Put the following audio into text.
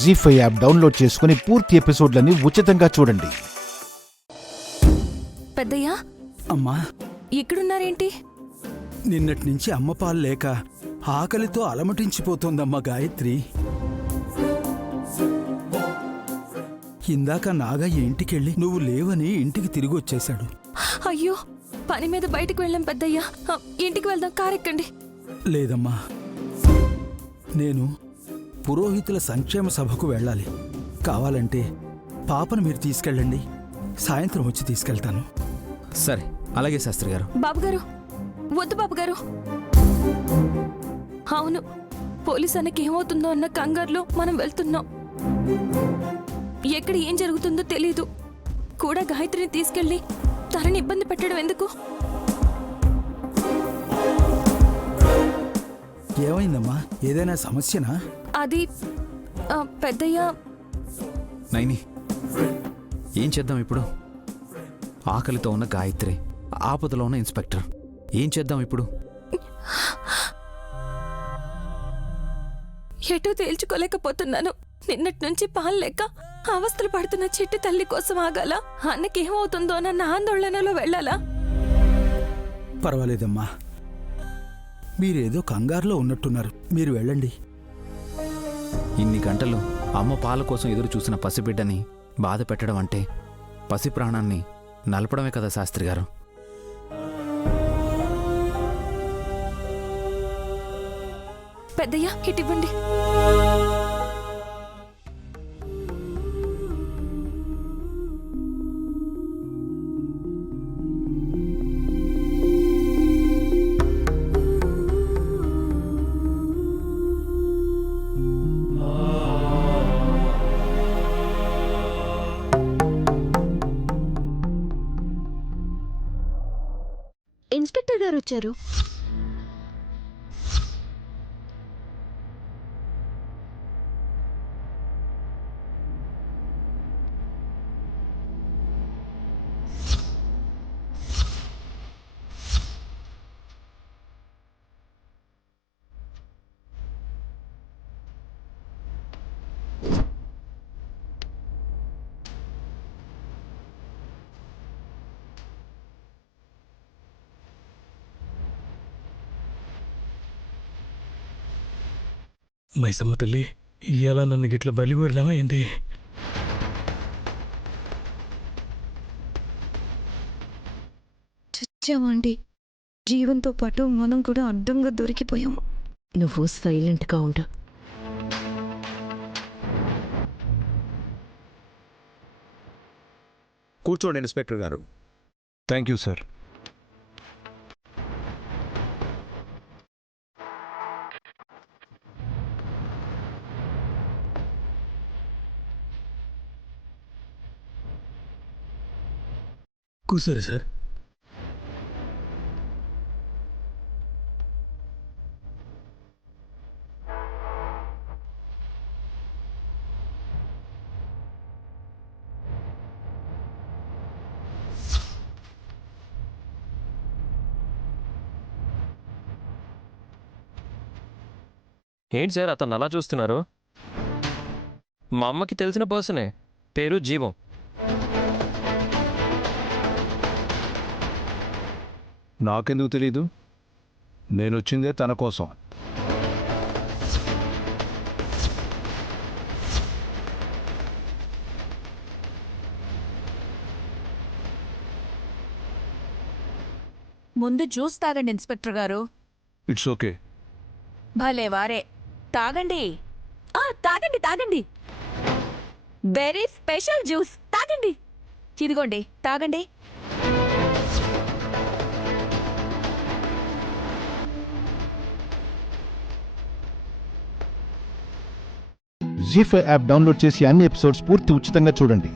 జీ5 app download చేసుకుని పూర్తి ఎపిసోడ్లని ఉచితంగా చూడండి. పెద్దయ్యా, అమ్మా, ఇక్కడున్నారేంటి? నిన్నటి నుంచి అమ్మ పాలు లేక ఆకలితో అలమటించిపోతోందమ్మా గాయత్రి. ఇందాక నాగయ్య ఇంటికెళ్ళి నువ్వు లేవని ఇంటికి తిరిగి వచ్చేశాడు. అయ్యో, పని మీద బయటికి వెళ్ళాం పెద్దయ్యా. ఇంటికి వెళ్దాం, కారెక్కండి. లేదమ్మా, నేను పురోహితుల సంక్షేమ సభకు వెళ్ళాలి. కావాలంటే పాపను మీరు తీసుకెళ్ళండి, సాయంత్రం వచ్చి తీసుకెళ్తాను. సరే, అలాగే శాస్త్రి గారు. బాబుగారు, వద్దు బాబుగారు. అవును, పోలీస్ అన్నకి ఏమవుతుందో అన్న కంగారులో మనం వెళ్తున్నాం. ఎక్కడ ఏం జరుగుతుందో తెలీదు. కూడా గాయత్రిని తీసుకెళ్ళి తనని ఇబ్బంది పెట్టడం ఎందుకు? ఏమైందమ్మా? ఏదైనా సమస్యనా? అది పెద్దయ్య. నైని, ఏం చేద్దాం ఇప్పుడు? ఆకలితో ఉన్న గాయత్రి, ఆపదలో ఉన్న ఇన్స్పెక్టర్. ఏం చేద్దాం ఇప్పుడు? ఎటూ తేల్చుకోలేకపోతున్నాను. నిన్నటి నుంచి పాలు లేక అవస్థలు పడుతున్న చిట్టి తల్లి కోసం ఆగాల, అన్నకేమవుతుందో అన్న ఆందోళనలో వెళ్ళాలా? పర్వాలేదమ్మా, మీరేదో కంగారులో ఉన్నట్టున్నారు. మీరు వెళ్ళండి. ఇన్ని గంటలు అమ్మ పాల కోసం ఎదురు చూసిన పసిబిడ్డని బాధ పెట్టడం అంటే పసి ప్రాణాన్ని నలపడమే కదా శాస్త్రి గారు. పెద్దయ్య, ఇటివ్వండి. ఇన్స్పెక్టర్ గారు వచ్చారు. మైసమ్మ తల్లి, ఇయ్యాల నన్ను గిట్ల బలిగొరినావా ఏంటి? చచ్చామండి. జీవంతో పాటు మనం కూడా అడ్డంగా దొరికిపోయాం. నువ్వు సైలెంట్గా ఉండు. కూర్చోండి ఇన్స్పెక్టర్ గారు. Thank you sir. కూర్చోరు సార్. ఏంటి సార్ అతను అలా చూస్తున్నారు? మా అమ్మకి తెలిసిన పర్సనే, పేరు జీవం. నాకెందుకు తెలీదు? నేను వచ్చిందే తన కోసం. ముందు జ్యూస్ తాగండి ఇన్స్పెక్టర్ గారు. It's okay. భలే వారే, తాగండి. తాగండి తాగండి, వెరీ స్పెషల్ జ్యూస్. తాగండి, ఇదిగోండి తాగండి. జీ5 యాప్ డౌన్లోడ్ చేసి అన్ని ఎపిసోడ్స్ పూర్తి ఉచితంగా చూడండి.